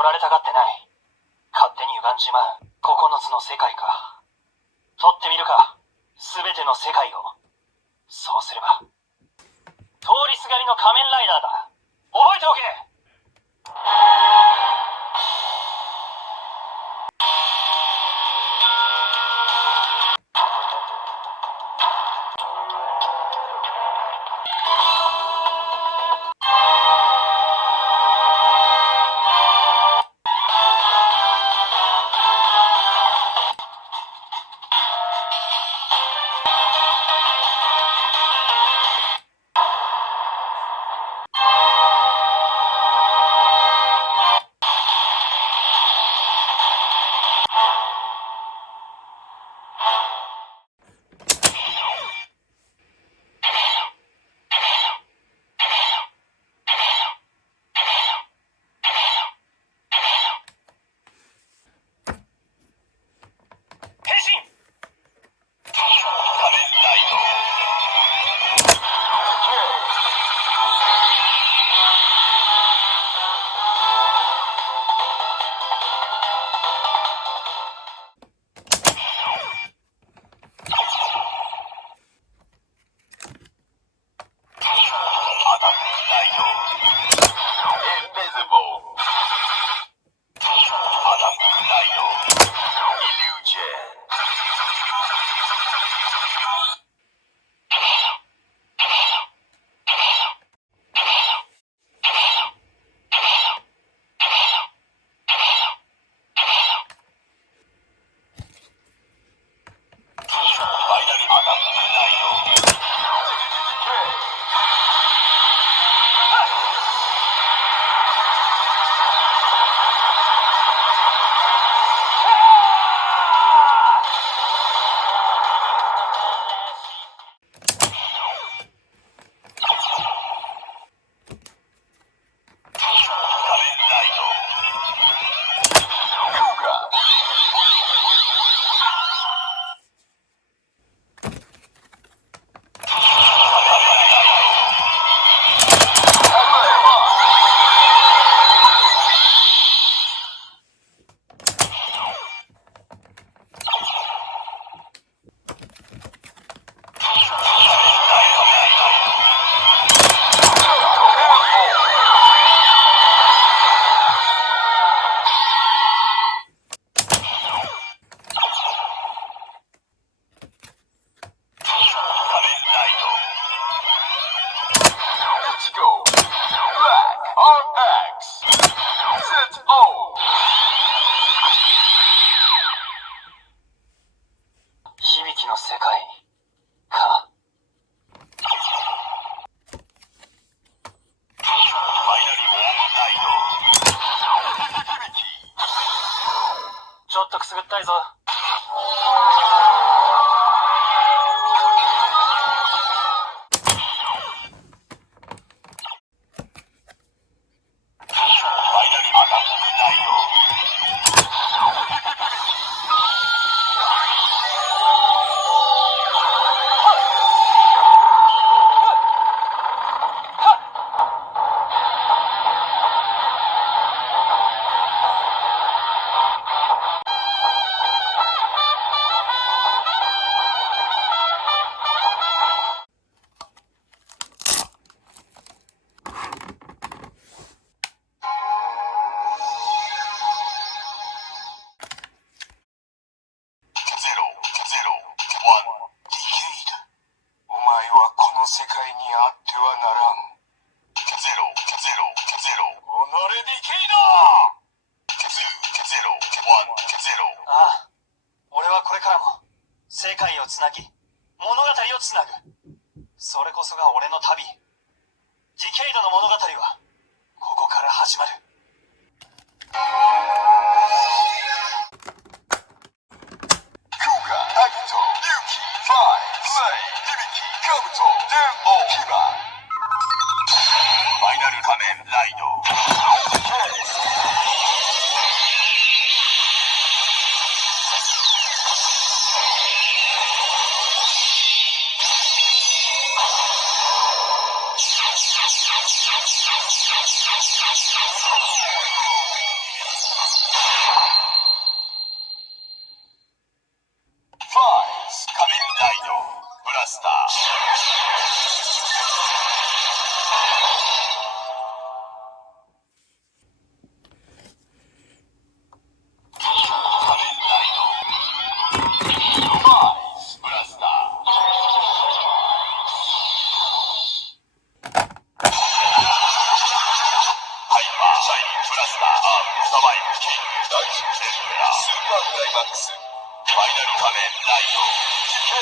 取られたがってない。勝手に歪んじまう9つの世界か。取ってみるか、全ての世界を。そうすれば通りすがりの仮面ライダーだ。覚えておけ。響きの世界か。ちょっとくすぐったいぞ。世界にあってはならん。000己ディケイド。20110。ああ、俺はこれからも世界をつなぎ物語をつなぐ。それこそが俺の旅。ディケイドの物語はここから始まる。ファイナル仮面ライド。クライマックスファイナル仮面ライド K